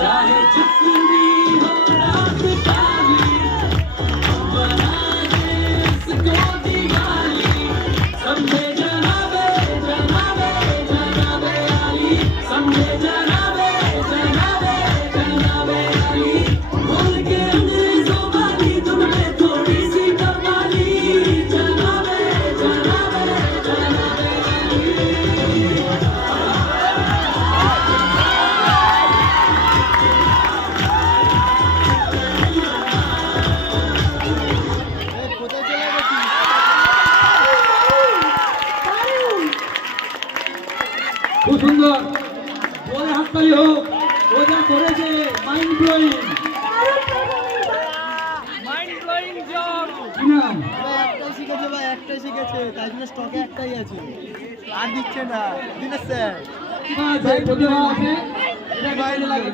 चाहे जितनी हो रात काली बना दे इसको दिवाली समझे जनाबे जनाबे जनाबे आली समझे जनाबे जनाबे जनाबे आली बोल के अंग्रेजों वाली तुम में थोड़ी सी कमाली जनाबे जनाबे जनाबे आली খুব সুন্দর বলে হাততালি হোক ও যা করেছে মাইন্ড ব্লোয়িং জব কি নাম একটাই শিখেছে ভাই, একটাই শিখেছে, তাই জন্য স্টকে একটাই আছে, আর দিচ্ছে না। দিনের স্যার ভাই প্রতিভা আছে এটা বাইরে লাগে